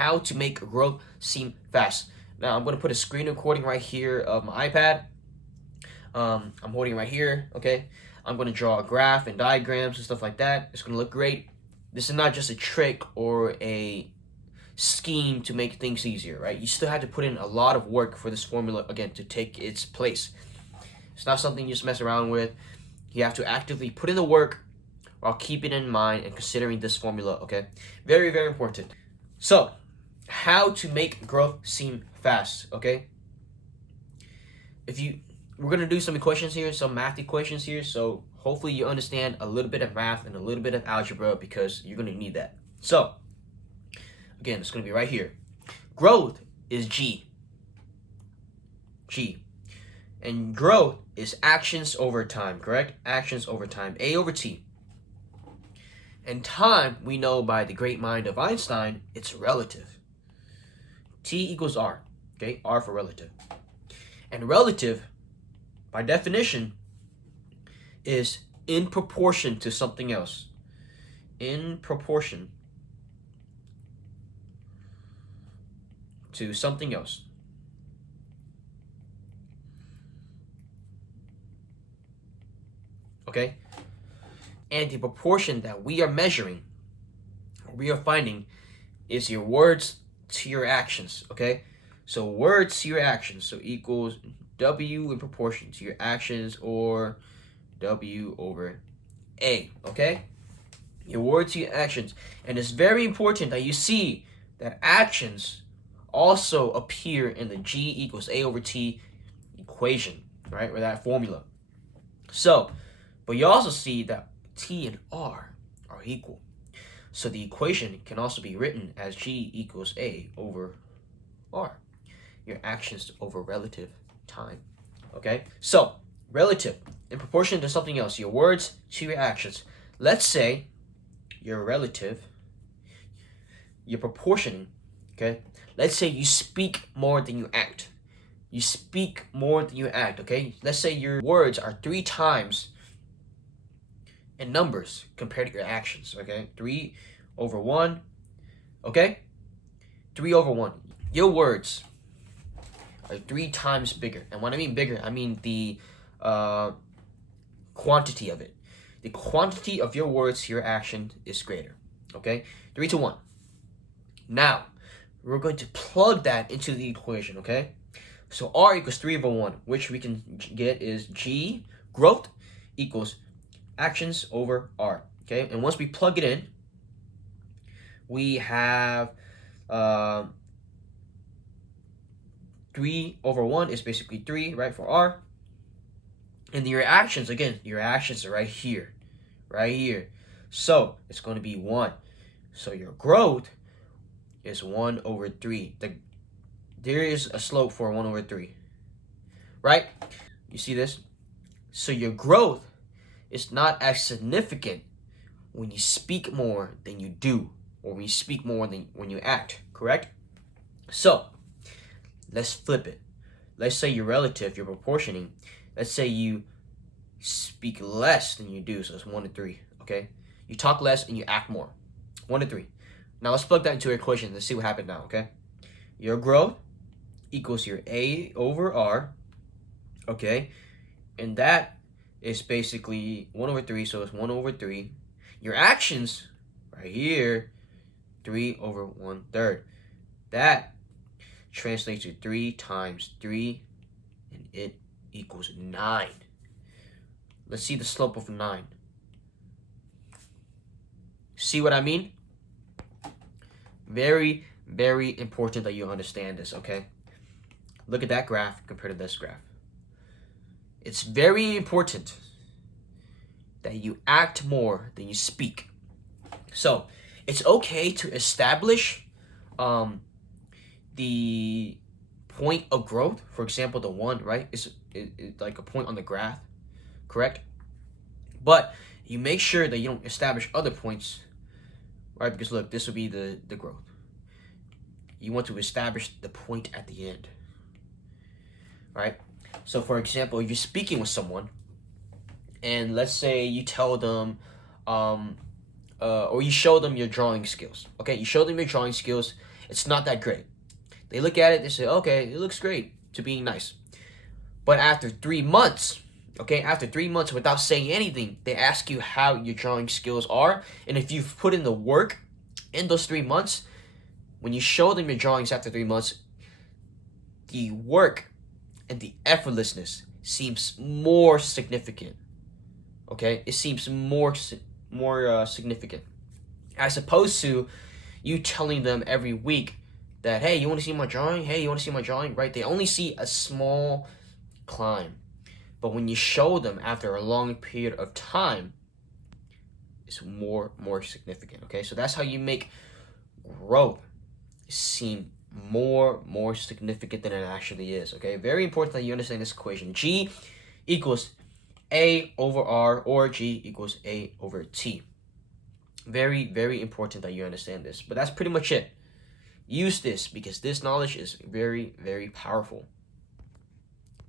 how to make growth seem fast. Now I'm going to put a screen recording right here of my iPad. I'm holding it right here, okay? I'm going to draw a graph and diagrams and stuff like that. It's going to look great. This is not just a trick or a scheme to make things easier, right? You still have to put in a lot of work for this formula, again, to take its place. It's not something you just mess around with. You have to actively put in the work while keeping in mind and considering this formula, okay? Very, very important. So, how to make growth seem fast, okay? We're gonna do some equations here, some math equations here, so hopefully you understand a little bit of math and a little bit of algebra because you're gonna need that. So, again, it's gonna be right here. Growth is G. And growth is actions over time, correct? Actions over time, A over T. And time, we know by the great mind of Einstein, it's relative. T equals R, okay? R for relative. And relative, by definition, is in proportion to something else. In proportion to something else. Okay? And the proportion that we are measuring, or we are finding, is your words to your actions, okay? So words to your actions, so equals W in proportion to your actions, or W over A, okay? Your words to your actions. And it's very important that you see that actions also appear in the G equals A over T equation, right? Or that formula. So, but you also see that T and R are equal. So the equation can also be written as G equals A over R. Your actions over relative time. Okay? So, relative, in proportion to something else, your words to your actions. Let's say your relative, you're proportioning, okay? Let's say you speak more than you act. You speak more than you act, okay? Let's say your words are 3 times in numbers compared to your actions, okay? 3 over 1, okay? 3 over 1. Your words are 3 times bigger. And when I mean bigger, I mean the quantity of it. The quantity of your words to your action is greater, okay? 3 to 1. Now, we're going to plug that into the equation, okay? So R equals 3 over 1, which we can get is G, growth, equals actions over R, okay? And once we plug it in, we have 3 over 1 is basically 3, right, for R. And your actions, again, your actions are right here. So it's going to be 1. So your growth is 1 over 3. There is a slope for 1 over 3, right? You see this? So your growth is not as significant when you speak more than you do, or when you speak more than when you act, correct? So let's flip it. Let's say your relative, you're proportioning. Let's say you speak less than you do, so it's 1 to 3, okay? You talk less and you act more. 1 to 3. Now let's plug that into our equation. Let's see what happened now, okay? Your growth equals your A over R, okay? And that is basically 1 over 3, so it's 1 over 3. Your actions, right here, 3 over 1/3. That translates to 3 times 3, and it equals 9. Let's see the slope of 9. See what I mean? Very, very important that you understand this, okay? Look at that graph compared to this graph. It's very important that you act more than you speak. So, it's okay to establish the point of growth. For example, the 1, right? It's like a point on the graph, correct? But you make sure that you don't establish other points, right? Because look, this will be the growth. You want to establish the point at the end, right? So for example, you're speaking with someone, and let's say you tell them, or you show them your drawing skills. Okay, you show them your drawing skills, it's not that great. They look at it, they say, okay, it looks great to being nice. But after 3 months, okay, after 3 months without saying anything, they ask you how your drawing skills are. And if you've put in the work in those 3 months, when you show them your drawings after 3 months, the work and the effortlessness seems more significant. Okay, it seems more significant, as opposed to you telling them every week that, hey, you want to see my drawing? Hey, you want to see my drawing? Right? They only see a small climb, but when you show them after a long period of time, it's more significant. Okay, so that's how you make growth seem more significant than it actually is. Okay, very important that you understand this equation. G equals A over R, or G equals A over T. Very important that you understand this. But that's pretty much it. Use this because this knowledge is very powerful.